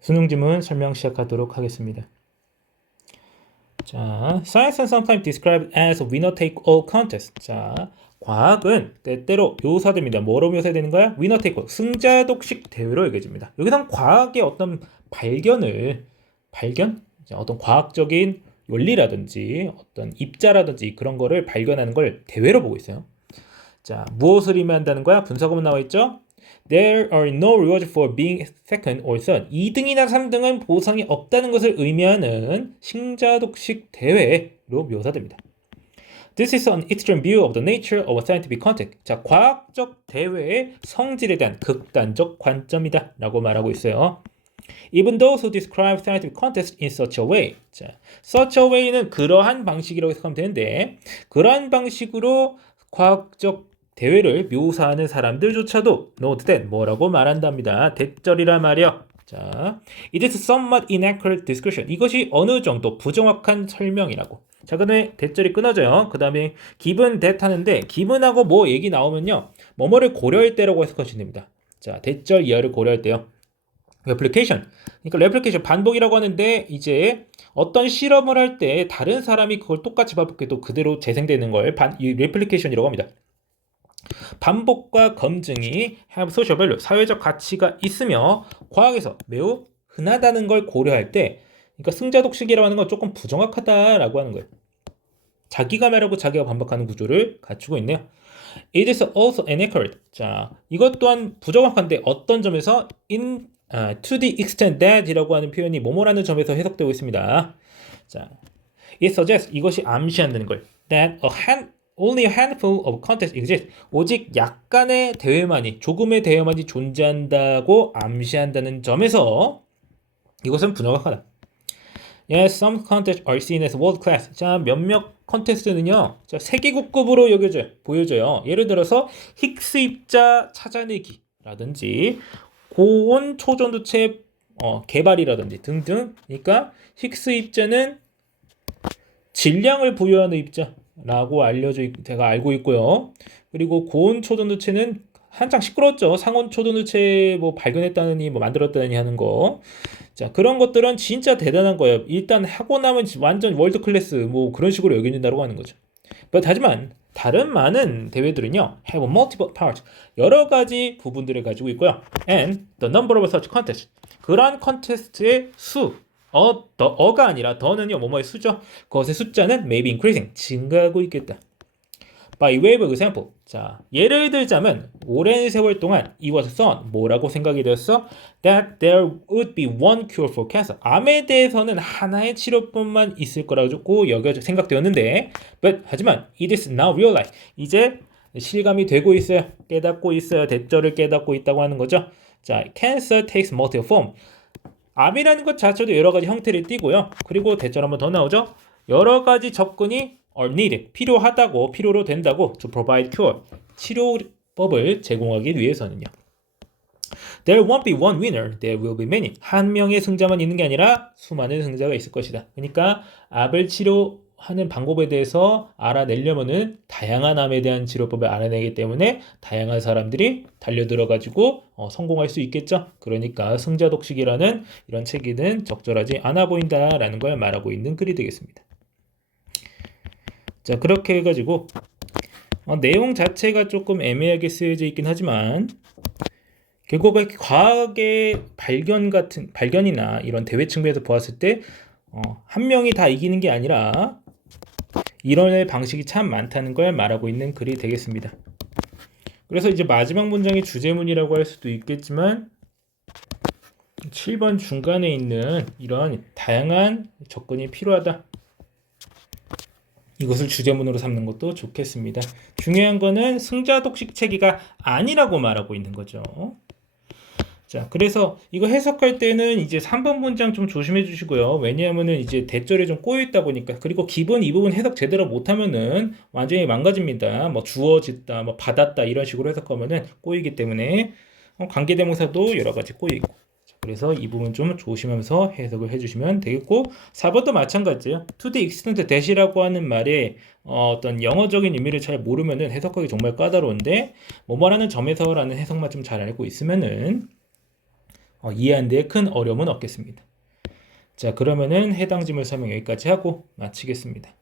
수능 지문 설명 시작하도록 하겠습니다. 자, Science is sometimes described as a winner-take-all contest. 자, 과학은 때때로 묘사됩니다. 뭐로 묘사되는 거야? winner-take-all, 승자독식 대회로 여겨집니다. 여기서 과학의 어떤 발견? 어떤 과학적인 원리라든지 어떤 입자라든지 그런 거를 발견하는 걸 대회로 보고 있어요. 자, 무엇을 의미한다는 거야? 분석어문 나와 있죠? There are no rewards for being second or third. 2등이나 3등은 보상이 없다는 것을 의미하는 승자독식 대회로 묘사됩니다. This is an extreme view of the nature of a scientific contest. 자, 과학적 대회의 성질에 대한 극단적 관점이다 라고 말하고 있어요. Even those who describe scientific contests in such a way. 자, such a way는 그러한 방식이라고 해석하면 되는데 그러한 방식으로 과학적 대회를 묘사하는 사람들조차도 note that 뭐라고 말한답니다. 대절이라 말이야. 자, it is somewhat inaccurate description. 이것이 어느 정도 부정확한 설명이라고. 자, 그 다음에 대절이 끊어져요. 그 다음에 given that 하는데 given하고 뭐 얘기 나오면요. 뭐뭐를 고려할 때라고 해석하시면 됩니다. 자, 대절 이하를 고려할 때요. replication. 그러니까 replication 반복이라고 하는데 이제 어떤 실험을 할 때 다른 사람이 그걸 똑같이 반복해도 그대로 재생되는 걸 replication이라고 합니다. 반복과 검증이 have social value, 사회적 가치가 있으며 과학에서 매우 흔하다는 걸 고려할 때 그러니까 승자독식이라고 하는 건 조금 부정확하다라고 하는 거예요. 자기가 말하고 자기가 반박하는 구조를 갖추고 있네요. It is also inaccurate. 자, 이것 또한 부정확한데 어떤 점에서 to the extent that 이라고 하는 표현이 뭐뭐라는 점에서 해석되고 있습니다. 자, it suggests 이것이 암시한다는 걸 that only a handful of contests exist. 오직 약간의 대회만이, 조금의 대회만이 존재한다고 암시한다는 점에서 이것은 부정확하다. Yes, some contests are seen as world class. 자, 몇몇 컨테스트는요, 세계국급으로 보여져요. 예를 들어서 힉스 입자 찾아내기라든지 고온 초전도체 개발이라든지 등등. 그러니까 힉스 입자는 질량을 부여하는 입자라고 제가 알고 있고요. 그리고 고온 초전도체는 한창 시끄러웠죠. 상온 초전도체 뭐 발견했다느니 뭐 만들었다느니 하는 거. 자, 그런 것들은 진짜 대단한 거예요. 일단 하고 나면 완전 월드 클래스 뭐 그런 식으로 여겨진다고 하는 거죠. 하지만 다른 많은 대회들은요, have multiple parts, 여러 가지 부분들을 가지고 있고요. And the number of such contests, 그러한 컨테스트의 수, 어가 아니라 더는요, 뭐뭐의 수죠. 그것의 숫자는 may be increasing, 증가하고 있겠다. By way of example, 자, 예를 들자면 오랜 세월 동안 it was thought, 뭐라고 생각이 되었어? That there would be one cure for cancer. 암에 대해서는 하나의 치료법만 있을 거라고 생각되었는데, 하지만 it is now realized. 이제 실감이 되고 있어요. 깨닫고 있어요. 대절을 깨닫고 있다고 하는 거죠. 자, cancer takes multiple form. 암이라는 것 자체도 여러 가지 형태를 띠고요. 그리고 대절 한번 더 나오죠. 여러 가지 접근이 are needed, 필요로 된다고 to provide cure, 치료법을 제공하기 위해서는요. There won't be one winner, there will be many. 한 명의 승자만 있는 게 아니라 수많은 승자가 있을 것이다. 그러니까 암을 치료하는 방법에 대해서 알아내려면은 다양한 암에 대한 치료법을 알아내기 때문에 다양한 사람들이 달려들어가지고 성공할 수 있겠죠. 그러니까 승자독식이라는 이런 체계는 적절하지 않아 보인다라는 걸 말하고 있는 글이 되겠습니다. 자, 그렇게 해가지고 내용 자체가 조금 애매하게 쓰여져 있긴 하지만 결국에 과학의 발견이나 이런 대회 측면에서 보았을 때 한 명이 다 이기는 게 아니라 이런 방식이 참 많다는 걸 말하고 있는 글이 되겠습니다. 그래서 이제 마지막 문장이 주제문이라고 할 수도 있겠지만 7번 중간에 있는 이런 다양한 접근이 필요하다. 이것을 주제문으로 삼는 것도 좋겠습니다. 중요한 거는 승자독식 체계가 아니라고 말하고 있는 거죠. 자, 그래서 이거 해석할 때는 이제 3번 문장 좀 조심해 주시고요. 왜냐하면은 이제 대절에 좀 꼬여 있다 보니까, 그리고 기본 이 부분 해석 제대로 못하면은 완전히 망가집니다. 뭐 주어졌다, 뭐 받았다 이런 식으로 해석하면은 꼬이기 때문에 관계대명사도 여러 가지 꼬이고. 그래서 이 부분 좀 조심하면서 해석을 해주시면 되겠고, 4번도 마찬가지예요. to the extent that이라고 하는 말에 어떤 영어적인 의미를 잘 모르면은 해석하기 정말 까다로운데, 뭐뭐라는 점에서라는 해석만 좀 잘 알고 있으면은 이해하는 데 큰 어려움은 없겠습니다. 자, 그러면은 해당 지문 설명 여기까지 하고 마치겠습니다.